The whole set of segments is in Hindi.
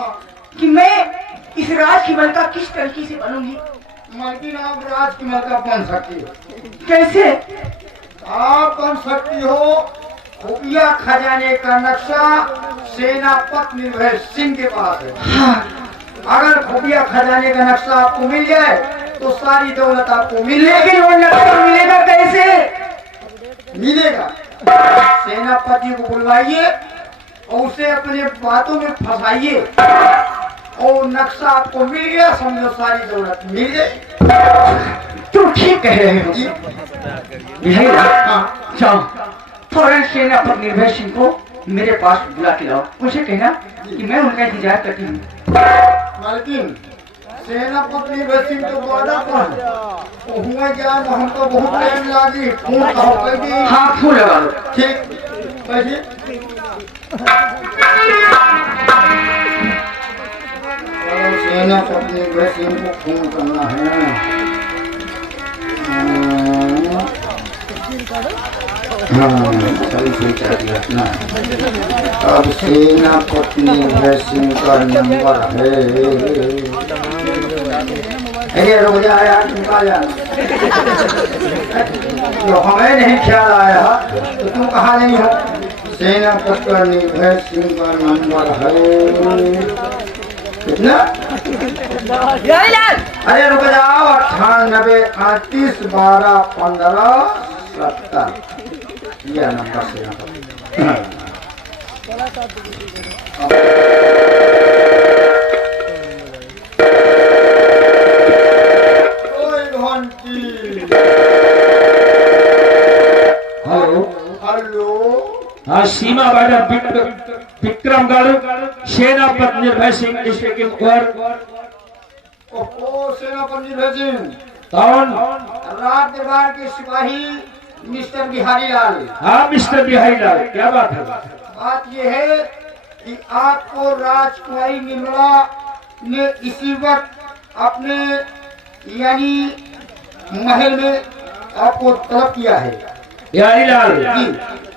कि मैं इस राज की मलका किस तरीके से बनूंगी। मालकिन आप राज की मलका बन सकती हो। कैसे? आप बन सकती हो खुफिया खजाने का नक्शा सेनापति निर्भय सिंह के पास है। हाँ। अगर खुफिया खजाने का नक्शा आपको मिल जाए तो सारी दौलत आपको मिल जाएगी। लेकिन वो नक्शा मिलेगा कैसे? मिलेगा, सेनापति को बुलवाइए और उसे अपने बातों में फंसाइए और नक्शा आपको मिल गया, समझो सारी दौलत मिल गई। तुम ठीक कह रहे हो। हाँ, जाओ फौरन सेनापति निर्भय सिंह को मेरे पास बुला के लाओ। उसे कहना कि मैं उनका इंतजार करती हूँ। मालकिन सेनापति निर्भय सिंह तो वादा पर हुआ जान, हमको बहुत टाइम लगी। फोन कहो कभी। हाँ फोन लगा लो। ठीक कहिए। सेनापति निर्भय सिंह को फोन करना है। हाँ सही सोचा दिया ना। अब सेनापति निर्भय सिंह का नंबर है। अरे रुक जा यार, निकाल जाना। जो हमें नहीं ख्याल आया तो तुम कहा नहीं हो। सेनापति निर्भय सिंह का नंबर है कितना? अरे रुक जाओ, 98 38 12 15 70 यह नंबर सेनापति। Hello hello. हाँ, सीमा बॉर्डर विक्रमगढ़ सेनापति निर्भय सिंह स्पीकिंग पर। ओहो सेनापति निर्भय सिंह। कौन? रात दरबार के सिपाही मिस्टर बिहारी लाल। हाँ मिस्टर बिहारी लाल, क्या बात है? बात यह है कि आपको राजकुमारी निर्मला ने इसी वक्त अपने यानी महल में आपको तलब किया है। बिहारी लाल,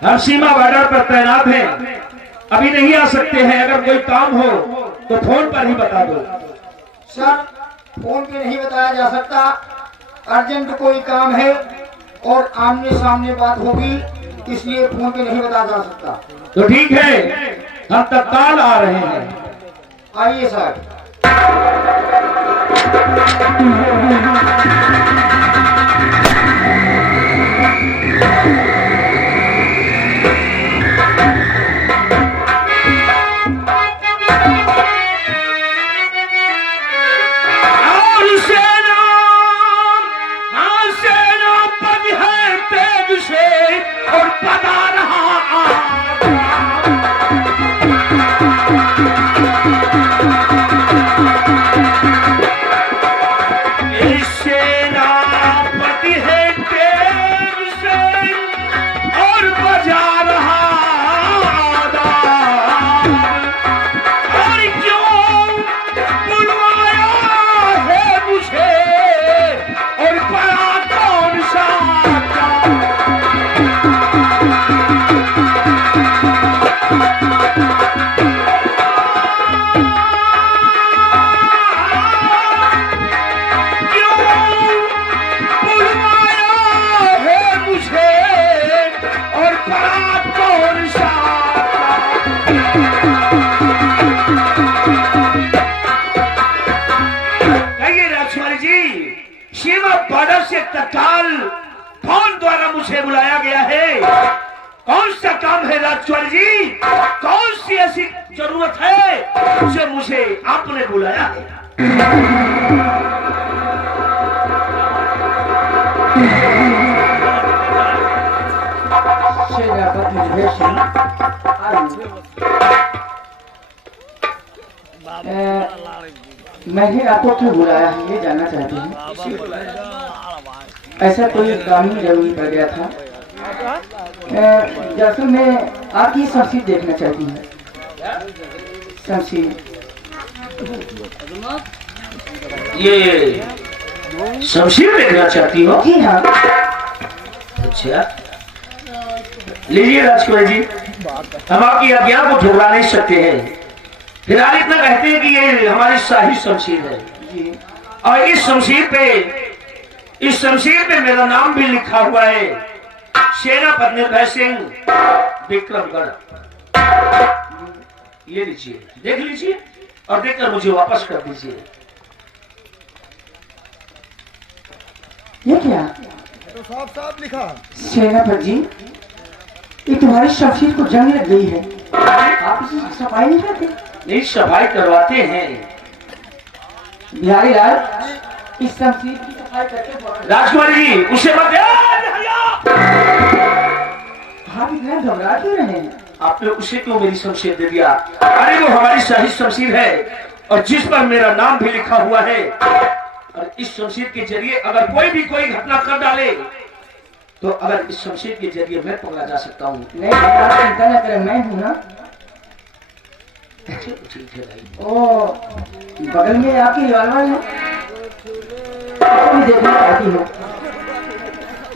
हम सीमा बॉर्डर पर तैनात हैं, अभी नहीं आ सकते हैं। अगर कोई काम हो तो फोन पर ही बता दो। सर फोन पे नहीं बताया जा सकता, अर्जेंट कोई काम है और आमने सामने बात होगी, इसलिए फोन पे नहीं बताया जा सकता। तो ठीक है, हम तत्काल आ रहे हैं। आइए सर। तत्काल फोन द्वारा मुझे बुलाया गया है। कौन सा काम है राजकुमार जी? कौन सी ऐसी जरूरत है जो मुझे आपने बुलाया है? मैंने आपको क्यों बुलाया है ये जानना चाहती हूँ। ऐसा कोई कानून जरूरी पड़ गया था। दरअसल मैं आपकी शमशीर देखना चाहती हूँ। शमशीर ये शमशीर देखना चाहती हो? जी हाँ। अच्छा लीजिए राजकुमार जी, हम आपकी आज्ञा को ठुकरा नहीं सकते हैं, फिलहाल इतना कहते हैं कि ये हमारी शाही शमशीर है जी और इस शमशीर पे मेरा नाम भी लिखा हुआ है, सेनापति निर्भय सिंह विक्रमगढ़। ये लीजिए, देख लीजिए और देखकर मुझे वापस कर दीजिए। ये क्या? तो साफ साफ लिखा। सेनापति जी, ये तुम्हारी शमशीर को जंग लग गई है, आप इसे सफाई नहीं करते? नहीं, सफाई करवाते हैं। बिहारी लाल, इस शमशीर की सफाई करके राजकुमारी जी, उसे मत आप इतना घबरा क्यों रहे हैं? आपने उसे क्यों मेरी शमशीर दे दिया? अरे वो हमारी शाही शमशीर है और जिस पर मेरा नाम भी लिखा हुआ है, और इस शमशीर के जरिए अगर कोई भी कोई घटना कर डाले तो अगर इस शमशीर के जरिए मैं पकड़ा जा सकता हूँ। नहीं, आप चिंता न करें, मैं हूँ ना। ठीक है भाई। ओ, बगल में आपकी रिवॉल्वर है, इसको भी देखना चाहती हूँ।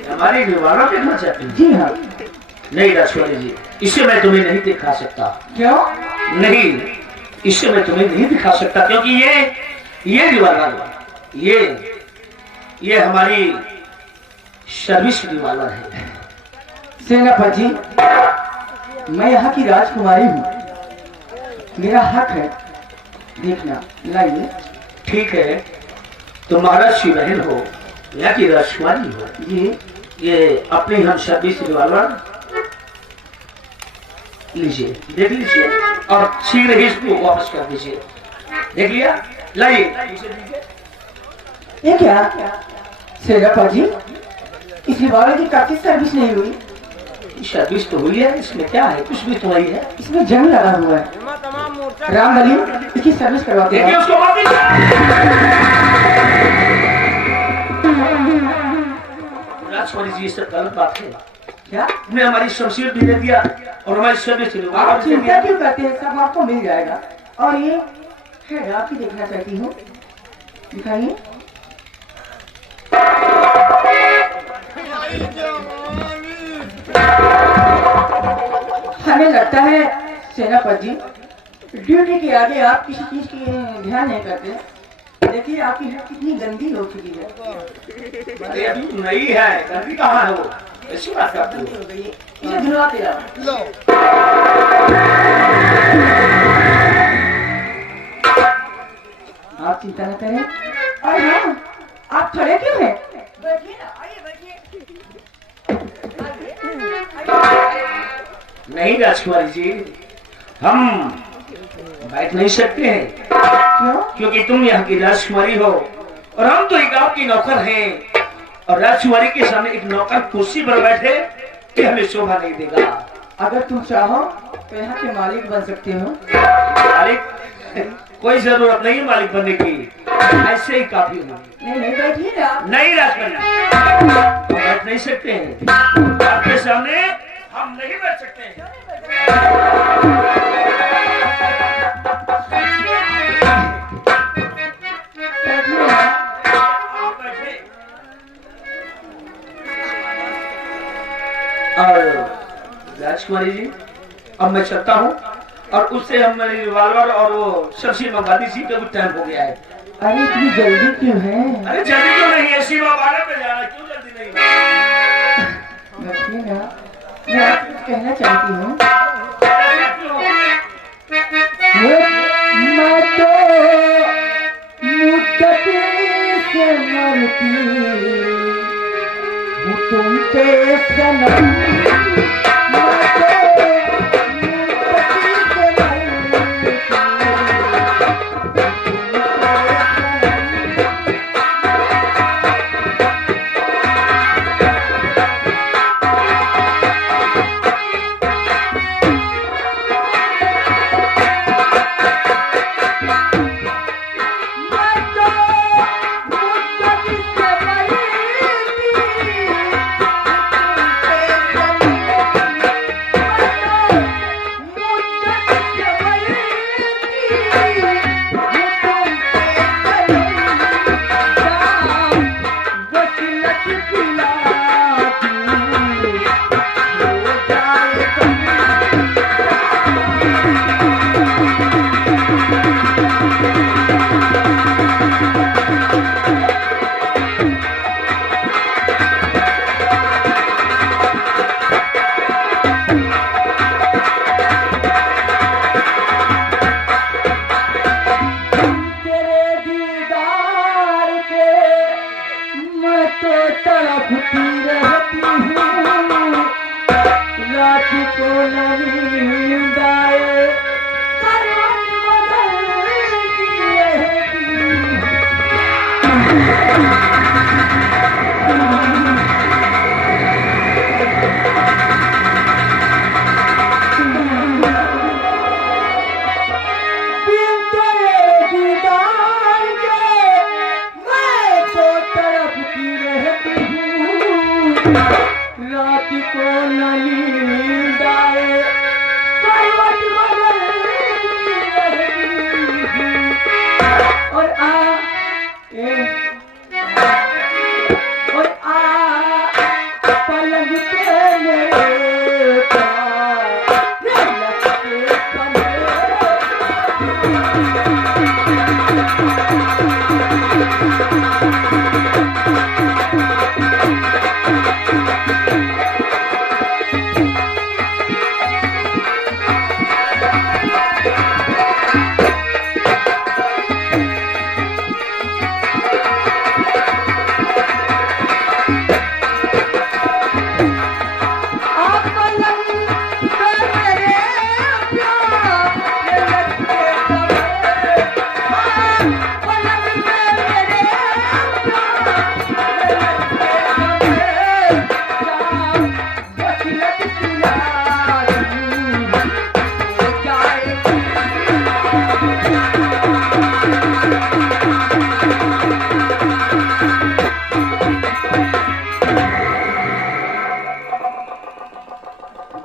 हमारी रिवॉल्वर देखना चाहती हूँ? जी हाँ। नहीं राजकुमारी जी, इसे मैं तुम्हें नहीं दिखा सकता। क्यों? नहीं, इसे मैं तुम्हें नहीं दिखा सकता क्योंकि ये रिवॉल्वर, ये हमारी सर्विस रिवॉल्वर है। सेनापति जी, मैं यहाँ की राजकुमारी हूँ, मेरा हक है देखना। लाइए। ठीक है, तुम महाराज की बहन हो या की राजकुमारी हो, ये अपनी हम सर्विस रिवॉल्वर लीजिए, देख लीजिए और शीघ्र ही इसको वापस कर दीजिए। देख लिया? लाइए। ये क्या? सेनापति जी, इस रिवॉल्वर की काफी सर्विस नहीं हुई। सर्विस तो हुई है, इसमें क्या है? कुछ भी तो नहीं है। इसमें जंग लगा हुआ है। राम बली, इसकी सर्विस करवाते देखिए हैं। उसको वापस। राजकुमारी जी, ये सब गलत बात है। क्या? ने हमारी शमशीर भी दे दिया और हमारी सर्विस आप चिंता क्यों करते हैं? सब आपको मिल जाएगा। और ये है, आप ही देखना चाहती हूँ, दिखाइए। हमें लगता है सेनापति जी, ड्यूटी के आगे आप किसी चीज की ध्यान नहीं करते। देखिए आपकी हेड कितनी गंदी हो चुकी है। अरे अभी नहीं है, गंदी कहाँ है वो? ऐसी बात करते हो? हो गई है। इसे धुलवाते जाओ। लो आप चिंता न करें। और हाँ, आप खड़े क्यों हैं? बैठिए ना, आइए बैठिए। नहीं राजकुमारी जी, हम बैठ नहीं सकते हैं क्यों? क्योंकि तुम यहाँ की राजकुमारी हो और हम तो एक आपकी नौकर हैं और राजकुमारी के सामने एक नौकर कुर्सी पर बैठे कि हमें शोभा नहीं देगा। अगर तुम चाहो तो यहाँ के मालिक बन सकते हो। मालिक? कोई जरूरत नहीं मालिक बनने की, ऐसे ही काफी हूँ। नहीं नहीं, बैठिए ना। नहीं राजकुमारी, हम बैठ नहीं सकते हैं आपके सामने, हम नहीं बैठ सकते हैं। बैठिए ना। आप बैठे। और राजकुमारी जी, अब मैं चलता हूँ और उससे हम मेरी रिवॉल्वर और वो शमशीर मंगा दीजिए क्योंकि टाइम हो गया है। अरे इतनी जल्दी क्यों है? अरे जल्दी क्यों नहीं है? सीमा बारह पे जाना, क्यों जल्दी नहीं है? बैठिए ना, मैं आपको कुछ कहना चाहती हूँ। मैं तो मुद्दत से मरती हूँ तुम पे सनम। मैं तो मुद्दत से मरती हूँ तुम पे सनम।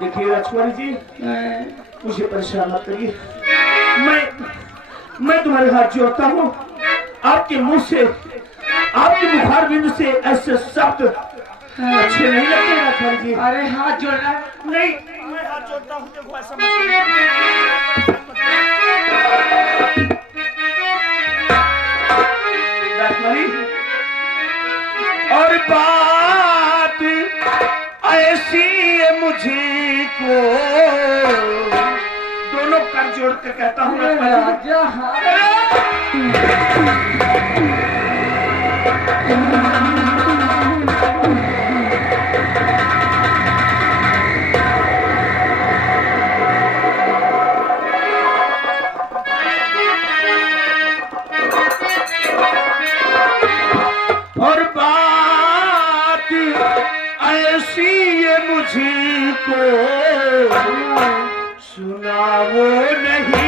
देखिए राजकुमारी जी, मुझे परेशान मत करिए। मैं तुम्हारे हाथ जोड़ता हूँ। आपके मुंह से, आपके मुखार बिंदु से ऐसे शब्द अच्छे नहीं लगते राजकुमारी जी। अरे हाथ जोड़ रहा है। नहीं, मैं हाथ जोड़ता हूँ, देखो ऐसा मत राजकुमारी। और बात ऐसी है मुझे को दोनों कर जोड़ कर कहता हूँ राजा और बात ऐसी है मुझको सुनाओ नहीं।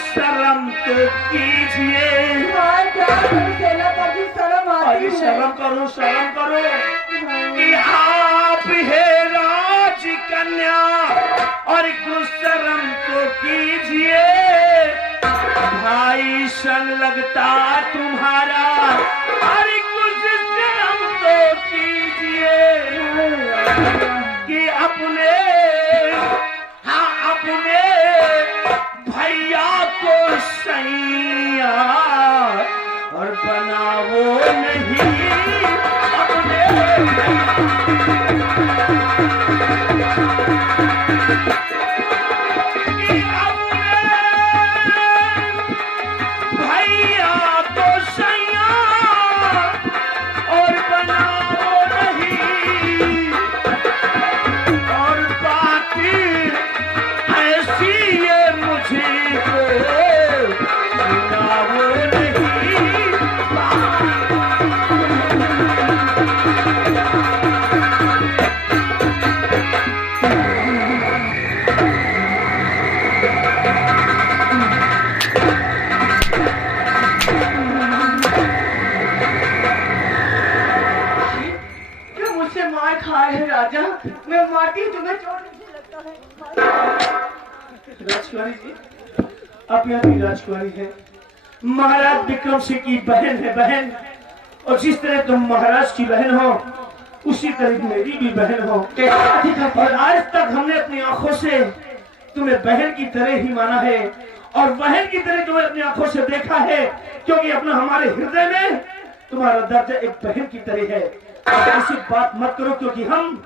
शर्म तो कीजिए। शर्म करो, शर्म करो कि आप है राज कन्या और कुछ शर्म तो कीजिए। भाई संग लगता तुम्हारा और कुछ शर्म तो कीजिए कि अपने, हाँ अपने भैया को सैया और बनाओ नहीं अपने। भैया को सैया और बनाओ नहीं। और बात ऐसी है मुझे को सुनाओ नहीं। क्यों मुझसे मार खा है राजा? मैं मारती तुम्हें चोट नहीं लगता है। राजकुमारी जी, आप यहाँ की राजकुमारी है, महाराज विक्रम सिंह की बहन है बहन। और जिस तरह तुम महाराज की बहन हो उसी तरह मेरी भी बहन हो। और आज तक हमने अपनी आंखों से तुम्हें बहन की तरह ही माना है और बहन की तरह तुम्हें अपनी आंखों से देखा है, क्योंकि अपना हमारे हृदय में तुम्हारा दर्जा एक बहन की तरह है। ऐसी बात मत करो क्योंकि हम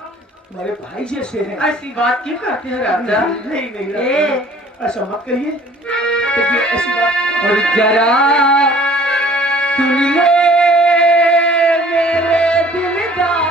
तुम्हारे भाई जैसे हैं। ऐसी बात क्यों करते हैं राजा? नहीं नहीं, ऐसा मत कहिए। देखिए ऐसी बात। और जरा सुनिए मेरे दिलदार,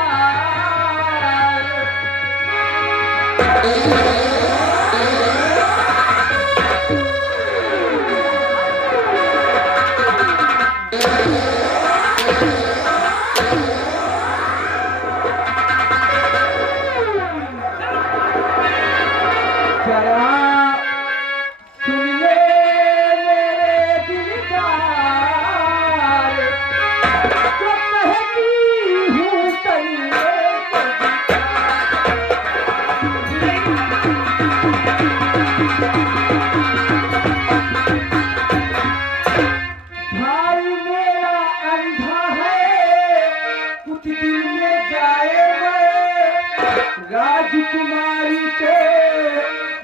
स्थिति में जाए मैं राजकुमारी को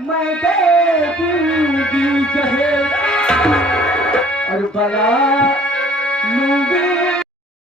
मैं दे दूंगी जहेज और बना लूंगी